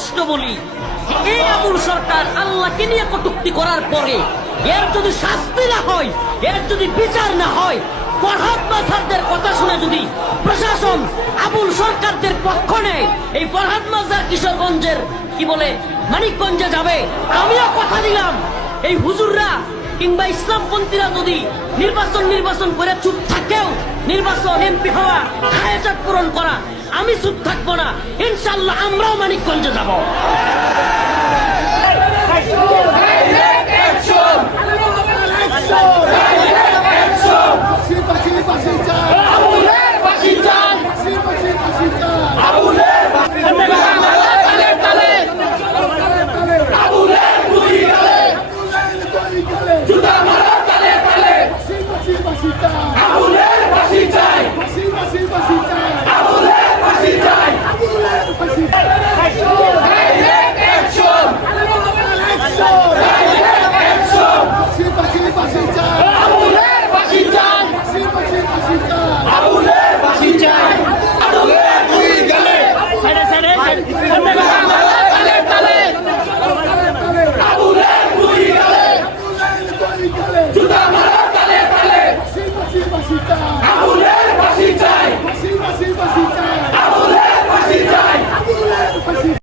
স্পষ্ট বলি এই আবুল সরকার আল্লাহকে নিয়ে কটুক্তি করার পরে এর যদি শাস্তি না হয়, এর যদি বিচার না হয়, ফরহাদ মাজারদের কথা শুনে যদি প্রশাসন আবুল সরকারদের পক্ষ নেয়, এই ফরহাদ মাজার কিশোরগঞ্জের কি বলে, মানিকগঞ্জে যাবে। আমিও কথা দিলাম, এই হুজুররা কিংবা ইসলামপন্থীরা যদি নির্বাচন নির্বাচন করে চুপ থাকেও, নির্বাচন এমপি হওয়া হায়াজাত পূরণ করা, আমি চুপ থাকব না। ইনশাল্লাহ আমরাও মানিকগঞ্জে যাব। পাশি